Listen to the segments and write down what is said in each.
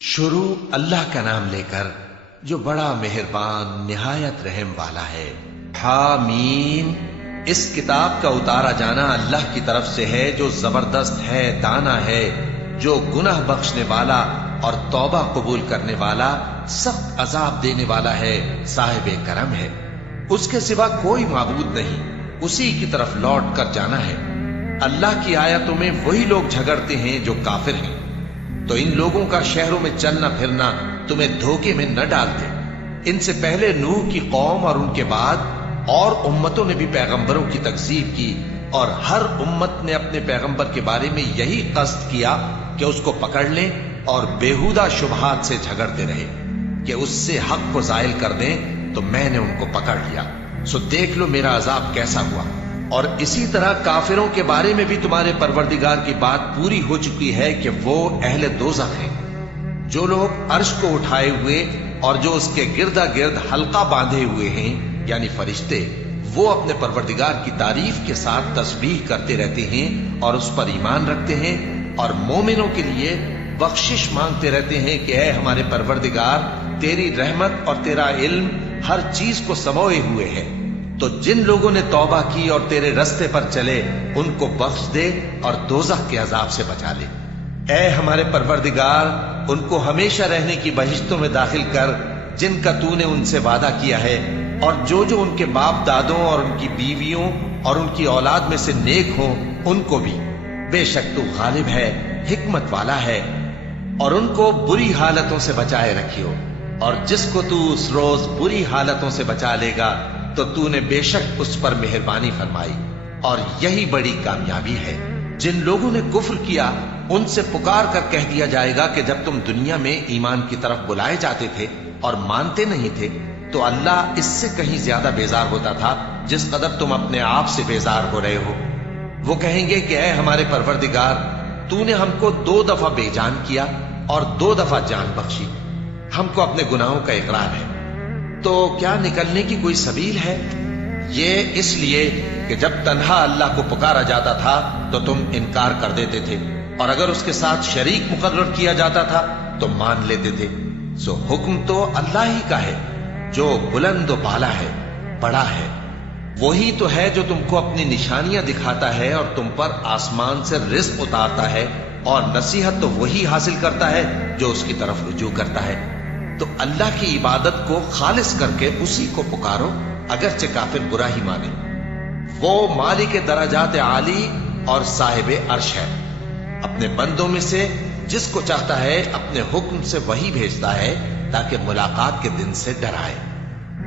शुरू अल्लाह का नाम लेकर जो बड़ा मेहरबान निहायत रहम वाला है। हामीम। इस किताब का उतारा जाना अल्लाह की तरफ से है जो जबरदस्त है, दाना है, जो गुनाह बख्शने वाला और तौबा कबूल करने वाला, सख्त अजाब देने वाला है, साहिब करम है। उसके सिवा कोई माबूद नहीं, उसी की तरफ लौट कर जाना है। अल्लाह की आयतों में वही लोग झगड़ते हैं जो काफिर हैं, तो इन लोगों का शहरों में चलना फिरना तुम्हें धोखे में न डाल दे। इनसे पहले नूह की कौम और उनके बाद और उम्मतों ने भी पैगंबरों की तकजीब की, और हर उम्मत ने अपने पैगंबर के बारे में यही कस्द किया कि उसको पकड़ लें और बेहुदा शुबहात से झगड़ते रहे कि उससे हक को जायल कर दें, तो मैंने उनको पकड़ लिया। सो देख लो मेरा अजाब कैसा हुआ। और इसी तरह काफिरों के बारे में भी तुम्हारे परवरदिगार की बात पूरी हो चुकी है कि वो अहले दोज़ख हैं। जो लोग अर्श को उठाए हुए और जो उसके गिर्दा गिर्द हल्का बांधे हुए हैं, यानी फरिश्ते, वो अपने परवरदिगार की तारीफ के साथ तस्बीह करते रहते हैं और उस पर ईमान रखते हैं, और मोमिनों के लिए बख्शिश मांगते रहते हैं कि ऐ हमारे परवरदिगार, तेरी रहमत और तेरा इल्म हर चीज को समोए हुए है। तो जिन लोगों ने तौबा की और तेरे रस्ते पर चले, उनको बख्श दे और दोज़ख के अजाब से बचा ले। ऐ हमारे परवरदिगार, उनको हमेशा रहने की बहिश्तों में दाखिल कर जिनका तूने उनसे वादा किया है, और जो जो उनके बाप दादों और उनकी बीवियों और उनकी औलाद में से नेक हों, उनको भी। बेशक तू गालिब है, हिकमत वाला है। और उनको बुरी हालतों से बचाए रखियो, और जिसको तू उस रोज बुरी हालतों से बचा लेगा, तो तूने बेशक उस पर मेहरबानी फरमाई, और यही बड़ी कामयाबी है। जिन लोगों ने कुफ्र किया, उनसे पुकार कर कह दिया जाएगा कि जब तुम दुनिया में ईमान की तरफ बुलाए जाते थे और मानते नहीं थे, तो अल्लाह इससे कहीं ज्यादा बेजार होता था जिस कदर तुम अपने आप से बेजार हो रहे हो। वो कहेंगे कि ऐ हमारे परवरदिगार, तूने हमको 2 दफा बेजान किया और 2 दफा जान बख्शी। हमको अपने गुनाहों का इकरार है, तो क्या निकलने की कोई सबील है? ये इसलिए कि जब तन्हा अल्लाह को पुकारा जाता था तो तुम इनकार कर देते थे, और अगर उसके साथ शरीक मुकर्रर किया जाता था तो मान लेते थे। सो हुक्म तो अल्लाह ही का है जो बुलंद व बाला है, बड़ा है। वही तो है जो तुमको अपनी निशानियां दिखाता है और तुम पर आसमान से रिज़्क़ उतारता है, और नसीहत तो वही हासिल करता है जो उसकी तरफ रुजू करता है। तो अल्लाह की इबादत को खालिस करके उसी को पुकारो, अगरचे काफिर बुरा ही माने। वो मालिक दराजात आली और साहिब अर्श है। अपने बंदों में से जिसको चाहता है अपने हुक्म से वही भेजता है, ताकि मुलाकात के दिन से डराए।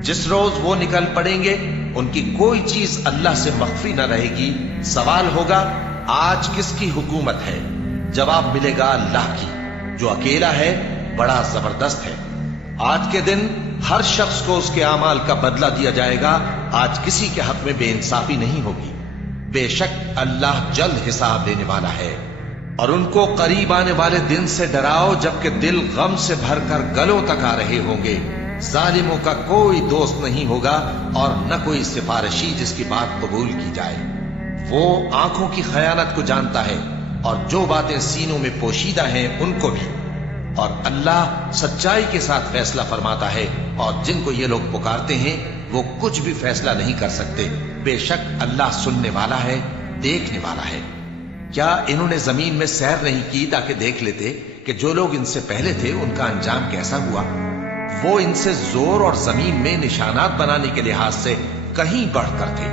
जिस रोज वो निकल पड़ेंगे, उनकी कोई चीज अल्लाह से मख्फी न रहेगी। सवाल होगा, आज किसकी हुकूमत है? जवाब मिलेगा अल्लाह की, जो अकेला है, बड़ा जबरदस्त है। आज के दिन हर शख्स को उसके आमाल का बदला दिया जाएगा। आज किसी के हक में बेइंसाफी नहीं होगी। बेशक अल्लाह जल्द हिसाब लेने वाला है। और उनको करीब आने वाले दिन से डराओ, जबकि दिल गम से भरकर गलों तक आ रहे होंगे। जालिमों का कोई दोस्त नहीं होगा और न कोई सिफारिशी जिसकी बात कबूल की जाए। वो आंखों की खयानत को जानता है, और जो बातें सीनों में पोशीदा हैं उनको भी। और अल्लाह सच्चाई के साथ फैसला फरमाता है, और जिनको ये लोग पुकारते हैं वो कुछ भी फैसला नहीं कर सकते। बेशक अल्लाह सुनने वाला है, देखने वाला है। क्या इन्होंने जमीन में सैर नहीं की ताकि देख लेते कि जो लोग इनसे पहले थे उनका अंजाम कैसा हुआ? वो इनसे जोर और जमीन में निशानात बनाने के लिहाज से कहीं बढ़कर थे,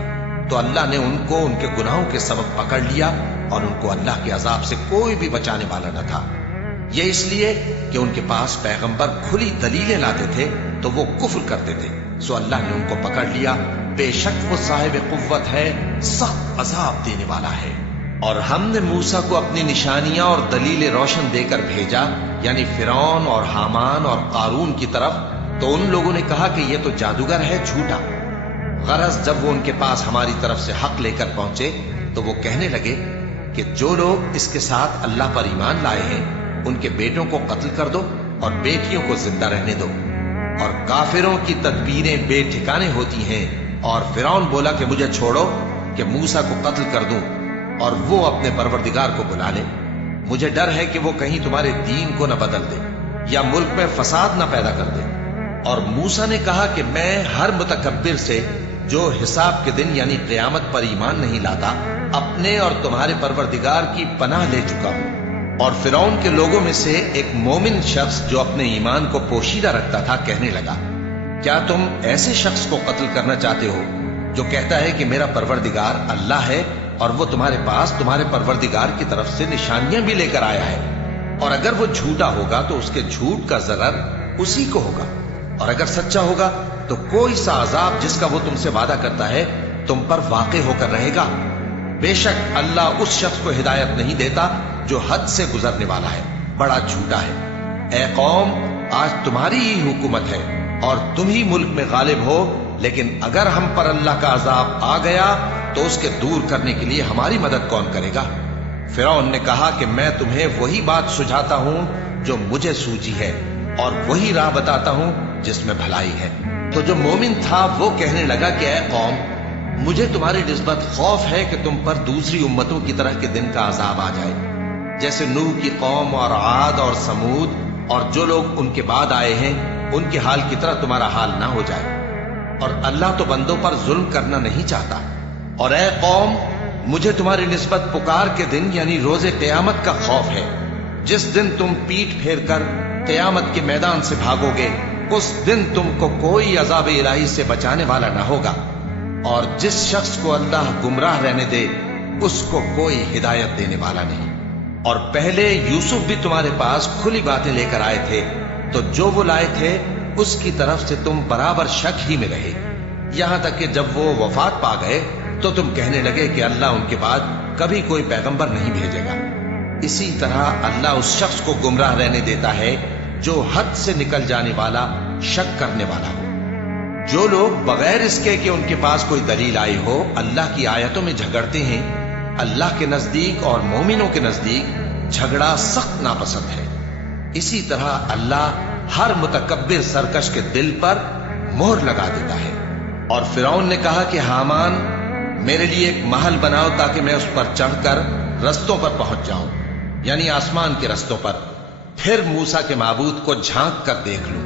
तो अल्लाह ने उनको उनके गुनाहों के सबब पकड़ लिया, और उनको अल्लाह के अजाब से कोई भी बचाने वाला न था। ये इसलिए कि उनके पास पैगंबर खुली दलीलें लाते थे, तो वो कुफ्र करते थे। सो अल्लाह ने उनको पकड़ लिया। बेशक वो साहिब कुव्वत है, सख्त अजाब देने वाला है। और हमने मूसा को अपनी निशानियां और दलीलें रोशन देकर भेजा, यानी फिरौन और हामान और कारून की तरफ। तो उन लोगों ने कहा कि ये तो जादूगर है, झूठा। गरज जब वो उनके पास हमारी तरफ से हक लेकर पहुंचे, तो वो कहने लगे कि जो लोग इसके साथ अल्लाह पर ईमान लाए हैं, उनके बेटों को कत्ल कर दो और बेटियों को जिंदा रहने दो। और काफिरों की तदबीरें बेठिकाने होती हैं। और फिरौन बोला कि मुझे छोड़ो कि मूसा को कत्ल कर दूं और वो अपने परवरदिगार को बुला ले। मुझे डर है कि वो कहीं तुम्हारे दीन को न बदल दे। या मुल्क में फसाद ना पैदा कर दे। और मूसा ने कहा कि मैं हर मुतकब्बिर से जो हिसाब के दिन यानी क़यामत पर ईमान नहीं लाता, अपने और तुम्हारे परवरदिगार की पनाह ले चुका हूं। और फिरौन के लोगों में से एक मोमिन शख्स जो अपने ईमान को पोशीदा रखता था कहने लगा, क्या तुम ऐसे शख्स को कत्ल करना चाहते हो जो कहता है कि मेरा परवरदिगार अल्लाह है और वो तुम्हारे पास तुम्हारे परवरदिगार की तरफ से निशानियां भी लेकर आया है? और अगर वो झूठा होगा तो उसके झूठ का जरर उसी को होगा, और अगर सच्चा होगा तो कोई सा अजाब जिसका वो तुमसे वादा करता है तुम पर वाक़े होकर रहेगा। बेशक अल्लाह उस शख्स को हिदायत नहीं देता जो हद से गुजरने वाला है, बड़ा झूठा है। ए कौम, आज तुम्हारी ही हुकूमत है और तुम ही मुल्क में गालिब हो, लेकिन अगर हम पर अल्लाह का अजाब आ गया तो उसके दूर करने के लिए हमारी मदद कौन करेगा? फिरौन ने कहा कि मैं तुम्हें वही बात सुझाता हूं जो मुझे सूझी है और वही राह बताता हूं जिसमें भलाई है। तो जो मोमिन था वो कहने लगा कि ए कौम, मुझे तुम्हारी निस्बत खौफ है कि तुम पर दूसरी उम्मतों की तरह के दिन का अजाब आ जाए, जैसे नूह की कौम और आद और समूद और जो लोग उनके बाद आए हैं उनके हाल की तरह तुम्हारा हाल ना हो जाए। और अल्लाह तो बंदों पर जुल्म करना नहीं चाहता। और ए कौम, मुझे तुम्हारी निस्बत पुकार के दिन यानी रोजे क़यामत का खौफ है, जिस दिन तुम पीठ फेर कर क़यामत के मैदान से भागोगे। उस दिन तुमको कोई अज़ाब इलाही से बचाने वाला ना होगा, और जिस शख्स को अल्लाह गुमराह रहने दे उसको कोई हिदायत देने वाला नहीं। और पहले यूसुफ भी तुम्हारे पास खुली बातें लेकर आए थे, तो जो वो लाए थे उसकी तरफ से तुम बराबर शक ही में रहे, यहां तक कि जब वो वफात पा गए तो तुम कहने लगे कि अल्लाह उनके बाद कभी कोई पैगंबर नहीं भेजेगा। इसी तरह अल्लाह उस शख्स को गुमराह रहने देता है जो हद से निकल जाने वाला, शक करने वाला हो। जो लोग बगैर इसके कि उनके पास कोई दलील आई हो अल्लाह की आयतों में झगड़ते हैं, अल्लाह के नजदीक और मोमिनों के नजदीक झगड़ा सख्त नापसंद है। इसी तरह अल्लाह हर मुतकब्बिर सरकश के दिल पर मोहर लगा देता है। और फिरौन ने कहा कि हामान, मेरे लिए एक महल बनाओ ताकि मैं उस पर चढ़कर रस्तों पर पहुंच जाऊं, यानी आसमान के रस्तों पर, फिर मूसा के माबूद को झांक कर देख लूं,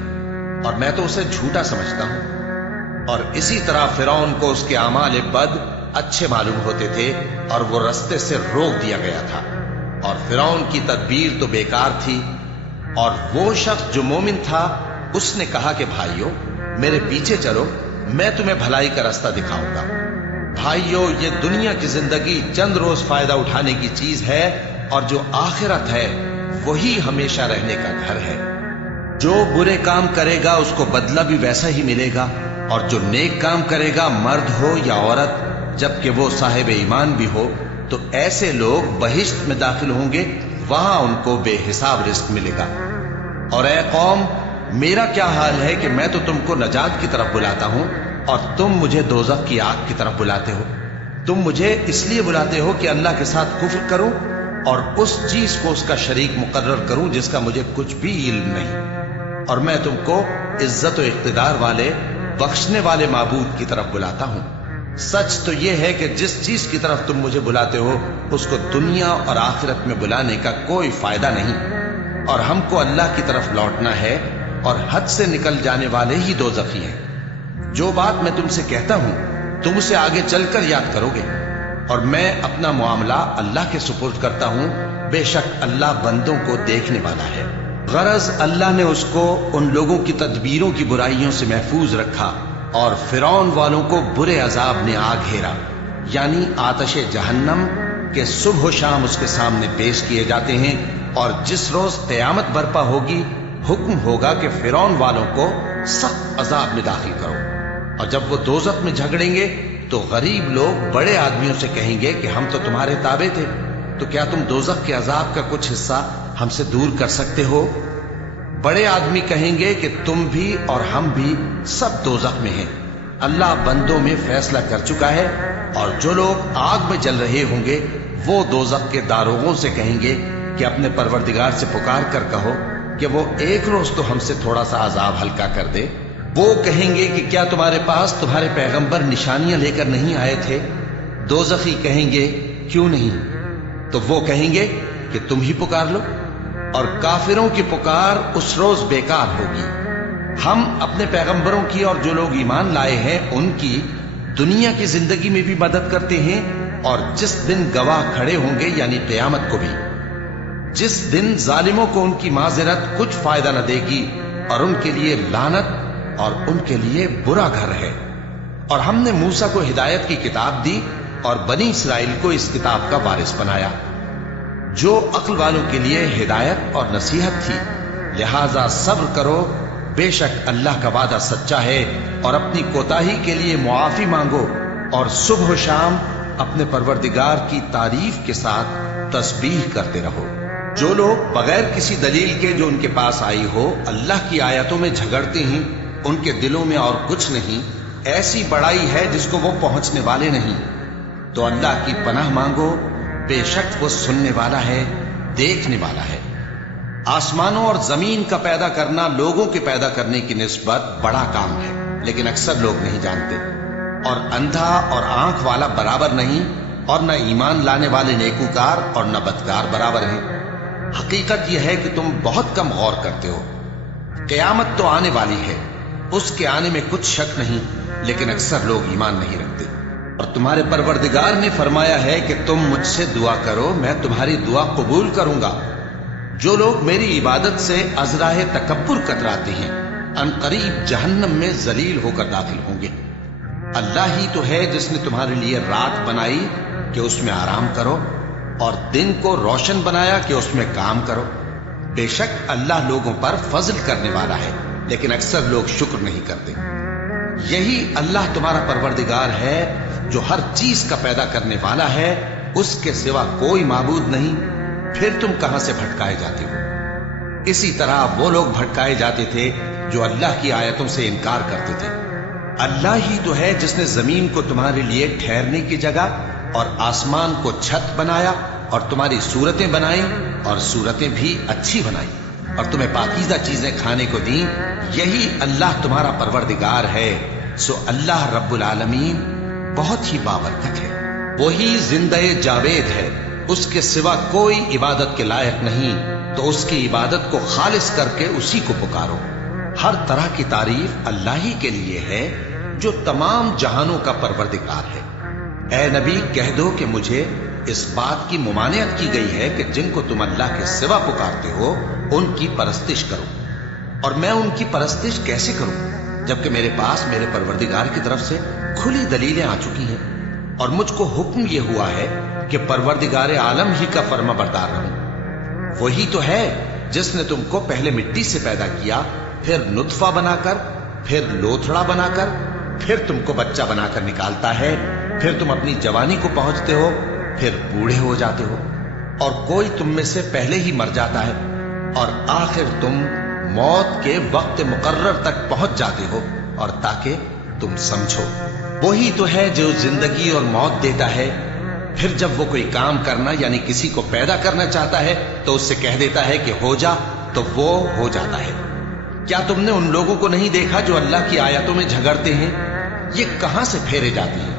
और मैं तो उसे झूठा समझता हूं। और इसी तरह फिरौन को उसके आमाल बद अच्छे मालूम होते थे और वो रस्ते से रोक दिया गया था। और फिरौन की तदबीर तो बेकार थी। और वो शख्स जो मोमिन था उसने कहा कि भाइयों, मेरे पीछे चलो, मैं तुम्हें भलाई का रास्ता दिखाऊंगा। भाइयों, ये दुनिया की जिंदगी चंद रोज फायदा उठाने की चीज है, और जो आखिरत है वही हमेशा रहने का घर है। जो बुरे काम करेगा उसको बदला भी वैसा ही मिलेगा, और जो नेक काम करेगा, मर्द हो या औरत, जबकि वो साहिब ईमान भी हो, तो ऐसे लोग बहिश्त में दाखिल होंगे, वहां उनको बेहिसाब रिस्क मिलेगा। और ए कौम, मेरा क्या हाल है कि मैं तो तुमको नजात की तरफ बुलाता हूं और तुम मुझे दोज़ख की आग की तरफ बुलाते हो। तुम मुझे इसलिए बुलाते हो कि अल्लाह के साथ कुफ्र करूं और उस चीज को उसका शरीक मुकर्रर करूं जिसका मुझे कुछ भी इल्म नहीं। और मैं तुमको इज्जत और इख्तिदार वाले, बख्शने वाले माबूद की तरफ बुलाता हूं। सच तो यह है कि जिस चीज की तरफ तुम मुझे बुलाते हो उसको दुनिया और आखिरत में बुलाने का कोई फायदा नहीं, और हमको अल्लाह की तरफ लौटना है, और हद से निकल जाने वाले ही दोज़खी हैं। जो बात मैं तुमसे कहता हूं तुम उसे आगे चलकर याद करोगे, और मैं अपना मामला अल्लाह के सुपुर्द करता हूं। बेशक अल्लाह बंदों को देखने वाला है। गरज अल्लाह ने उसको उन लोगों की तदबीरों की बुराइयों से महफूज रखा, और फिरौन वालों को बुरे अजाब ने आ घेरा, यानी आतशे जहन्नम के सुबह शाम उसके सामने पेश किए जाते हैं। और जिस रोज क़यामत बर्पा होगी, हुक्म होगा कि फिरौन वालों को सख्त अजाब में दाखिल करो। और जब वो दोज़ख में झगड़ेंगे तो गरीब लोग बड़े आदमियों से कहेंगे कि हम तो तुम्हारे ताबे थे, तो क्या तुम दोज़ख के अजाब का कुछ हिस्सा हमसे दूर कर सकते हो? बड़े आदमी कहेंगे कि तुम भी और हम भी सब दोज़ख में हैं। अल्लाह बंदों में फैसला कर चुका है। और जो लोग आग में जल रहे होंगे वो दोज़ख के दारोगों से कहेंगे कि अपने परवरदिगार से पुकार कर कहो कि वो एक रोज तो हमसे थोड़ा सा अजाब हल्का कर दे। वो कहेंगे कि क्या तुम्हारे पास तुम्हारे पैगंबर निशानियां लेकर नहीं आए थे? दोज़खी कहेंगे क्यों नहीं? तो वो कहेंगे कि तुम ही पुकार लो। اور کافروں کی پکار اس روز بیکار ہوگی۔ ہم اپنے پیغمبروں کی اور جو لوگ ایمان لائے ہیں ان کی دنیا کی زندگی میں بھی مدد کرتے ہیں، اور جس دن گواہ کھڑے ہوں گے یعنی قیامت کو بھی، جس دن ظالموں کو ان کی معذرت کچھ فائدہ نہ دے گی، اور ان کے لیے لعنت اور ان کے لیے برا گھر ہے۔ اور ہم نے موسیٰ کو ہدایت کی کتاب دی اور بنی اسرائیل کو اس کتاب کا وارث بنایا، جو عقل والوں کے لیے ہدایت اور نصیحت تھی۔ لہذا صبر کرو، بے شک اللہ کا وعدہ سچا ہے، اور اپنی کوتاہی کے لیے معافی مانگو، اور صبح و شام اپنے پروردگار کی تعریف کے ساتھ تسبیح کرتے رہو۔ جو لوگ بغیر کسی دلیل کے جو ان کے پاس آئی ہو اللہ کی آیتوں میں جھگڑتے ہیں، ان کے دلوں میں اور کچھ نہیں، ایسی بڑائی ہے جس کو وہ پہنچنے والے نہیں۔ تو اللہ کی پناہ مانگو، بے شک وہ سننے والا ہے، دیکھنے والا ہے۔ آسمانوں اور زمین کا پیدا کرنا لوگوں کے پیدا کرنے کی نسبت بڑا کام ہے، لیکن اکثر لوگ نہیں جانتے۔ اور اندھا اور آنکھ والا برابر نہیں، اور نہ ایمان لانے والے نیکوکار اور نہ بدکار برابر ہیں۔ حقیقت یہ ہے کہ تم بہت کم غور کرتے ہو۔ قیامت تو آنے والی ہے، اس کے آنے میں کچھ شک نہیں، لیکن اکثر لوگ ایمان نہیں رکھتے۔ اور تمہارے پروردگار نے فرمایا ہے کہ تم مجھ سے دعا کرو، میں تمہاری دعا قبول کروں گا۔ جو لوگ میری عبادت سے ازراہ تکبر کتراتے ہیں، ان قریب جہنم میں ذلیل ہو کر داخل ہوں گے۔ اللہ ہی تو ہے جس نے تمہارے لیے رات بنائی کہ اس میں آرام کرو، اور دن کو روشن بنایا کہ اس میں کام کرو۔ بے شک اللہ لوگوں پر فضل کرنے والا ہے، لیکن اکثر لوگ شکر نہیں کرتے۔ یہی اللہ تمہارا پروردگار ہے جو ہر چیز کا پیدا کرنے والا ہے، اس کے سوا کوئی معبود نہیں، پھر تم کہاں سے بھٹکائے جاتے ہو؟ اسی طرح وہ لوگ بھٹکائے جاتے تھے جو اللہ کی آیتوں سے انکار کرتے تھے۔ اللہ ہی تو ہے جس نے زمین کو تمہارے لیے ٹھہرنے کی جگہ اور آسمان کو چھت بنایا، اور تمہاری صورتیں بنائیں اور صورتیں بھی اچھی بنائیں، اور تمہیں پاکیزہ چیزیں کھانے کو دیں۔ یہی اللہ تمہارا پروردگار ہے، سو اللہ رب العالمین بہت ہی بابرکت ہے۔ وہی زندہ جاوید ہے، اس کے سوا کوئی عبادت کے لائق نہیں، تو اس کی عبادت کو خالص کر کے اسی کو پکارو۔ ہر طرح کی تعریف اللہ ہی کے لیے ہے جو تمام جہانوں کا پروردگار ہے۔ اے نبی کہہ دو کہ مجھے اس بات کی ممانعت کی گئی ہے کہ جن کو تم اللہ کے سوا پکارتے ہو ان کی پرستش کرو، اور میں ان کی پرستش کیسے کروں جبکہ میرے پاس میرے پروردگار کی طرف سے کھلی دلیلیں آ چکی ہیں، اور مجھ کو حکم یہ ہوا ہے کہ پروردگار عالم ہی کا فرما بردار رہوں۔ وہی تو ہے جس نے تم کو پہلے مٹی سے پیدا کیا، پھر نطفہ بنا کر، پھر لوتھڑا بنا کر، پھر تم کو بچہ بنا کر نکالتا ہے، پھر تم اپنی جوانی کو پہنچتے ہو، پھر بوڑھے ہو جاتے ہو، اور کوئی تم میں سے پہلے ہی مر جاتا ہے، اور آخر تم موت کے وقت مقرر تک پہنچ جاتے ہو، اور تاکہ تم سمجھو۔ وہی تو ہے جو زندگی اور موت دیتا ہے، پھر جب وہ کوئی کام کرنا یعنی کسی کو پیدا کرنا چاہتا ہے تو اس سے کہہ دیتا ہے کہ ہو جا، تو وہ ہو جاتا ہے۔ کیا تم نے ان لوگوں کو نہیں دیکھا جو اللہ کی آیتوں میں جھگڑتے ہیں؟ یہ کہاں سے پھیرے جاتی ہیں؟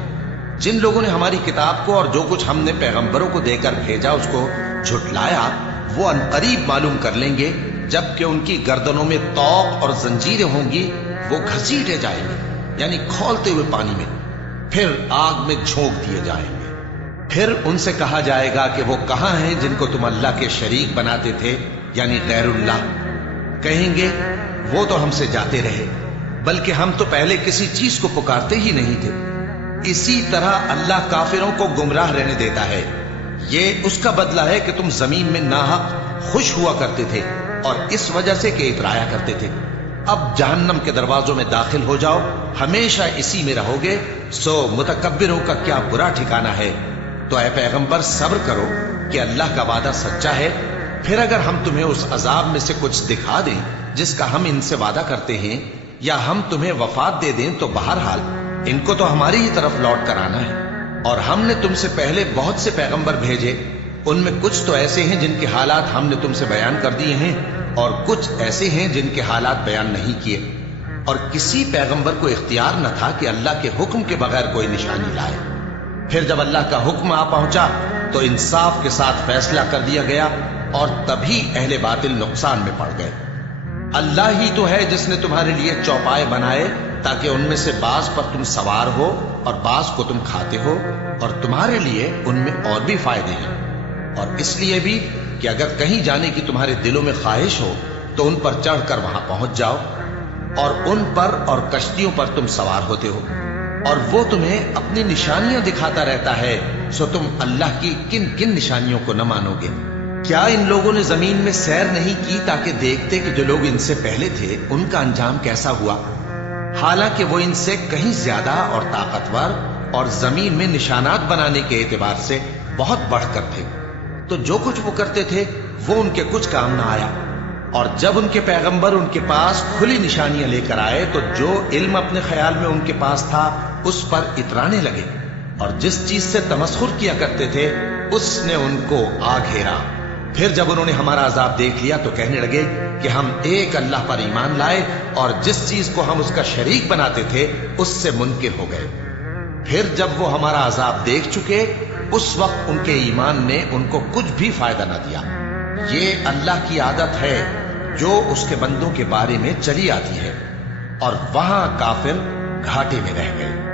جن لوگوں نے ہماری کتاب کو اور جو کچھ ہم نے پیغمبروں کو دے کر بھیجا اس کو جھٹلایا، وہ انقریب معلوم کر لیں گے، جبکہ ان کی گردنوں میں طوق اور زنجیریں ہوں گی، وہ گھسیٹے جائیں گے یعنی کھولتے ہوئے پانی میں، پھر آگ میں جھونک دیے جائیں گے۔ پھر ان سے کہا جائے گا کہ وہ کہاں ہیں جن کو تم اللہ کے شریک بناتے تھے یعنی غیر اللہ؟ کہیں گے وہ تو ہم سے جاتے رہے، بلکہ ہم تو پہلے کسی چیز کو پکارتے ہی نہیں تھے۔ اسی طرح اللہ کافروں کو گمراہ رہنے دیتا ہے، یہ اس کا بدلہ ہے کہ تم زمین میں ناحق خوش ہوا کرتے تھے، اور اس وجہ سے کہ اترایا کرتے تھے۔ اب جہنم کے دروازوں میں داخل ہو جاؤ، ہمیشہ اسی میں رہو گے، سو متکبروں کا کیا برا ٹھکانہ ہے۔ تو اے پیغمبر صبر کرو کہ اللہ کا وعدہ سچا ہے، پھر اگر ہم تمہیں اس عذاب میں سے کچھ دکھا دیں جس کا ہم ان سے وعدہ کرتے ہیں، یا ہم تمہیں وفات دے دیں، تو بہرحال ان کو تو ہماری ہی طرف لوٹ کر آنا ہے۔ اور ہم نے تم سے پہلے بہت سے پیغمبر بھیجے، ان میں کچھ تو ایسے ہیں جن کے حالات ہم نے تم سے بیان کر دیے ہیں، اور کچھ ایسے ہیں جن کے حالات بیان نہیں کیے۔ اور کسی پیغمبر کو اختیار نہ تھا کہ اللہ کے حکم کے بغیر کوئی نشانی لائے۔ پھر جب اللہ کا حکم آ پہنچا تو انصاف کے ساتھ فیصلہ کر دیا گیا، اور تبھی اہل باطل نقصان میں پڑ گئے۔ اللہ ہی تو ہے جس نے تمہارے لیے چوپائے بنائے تاکہ ان میں سے بعض پر تم سوار ہو اور بعض کو تم کھاتے ہو، اور تمہارے لیے ان میں اور بھی فائدے ہیں، اور اس لیے بھی کہ اگر کہیں جانے کی تمہارے دلوں میں خواہش ہو تو ان پر چڑھ کر وہاں پہنچ جاؤ، اور ان پر اور کشتیوں پر تم سوار ہوتے ہو، اور وہ تمہیں اپنی نشانیاں دکھاتا رہتا ہے، سو تم اللہ کی کن کن نشانیوں کو نہ مانو گے؟ کیا ان لوگوں نے زمین میں سیر نہیں کی تاکہ دیکھتے کہ جو لوگ ان سے پہلے تھے ان کا انجام کیسا ہوا؟ حالانکہ وہ ان سے کہیں زیادہ اور طاقتور اور زمین میں نشانات بنانے کے اعتبار سے بہت بڑھ کر تھے، تو جو کچھ وہ کرتے تھے وہ ان کے کچھ کام نہ آیا۔ اور جب ان کے پیغمبر ان کے پاس کھلی نشانیاں لے کر آئے تو جو علم اپنے خیال میں ان کے پاس تھا اس پر اترانے لگے، اور جس چیز سے تمسخر کیا کرتے تھے اس نے ان کو آ گھیرا۔ پھر جب انہوں نے ہمارا عذاب دیکھ لیا تو کہنے لگے کہ ہم ایک اللہ پر ایمان لائے، اور جس چیز کو ہم اس کا شریک بناتے تھے اس سے منکر ہو گئے۔ پھر جب وہ ہمارا عذاب دیکھ چکے اس وقت ان کے ایمان نے ان کو کچھ بھی فائدہ نہ دیا۔ یہ اللہ کی عادت ہے جو اس کے بندوں کے بارے میں چلی آتی ہے، اور وہاں کافر گھاٹے میں رہ گئے۔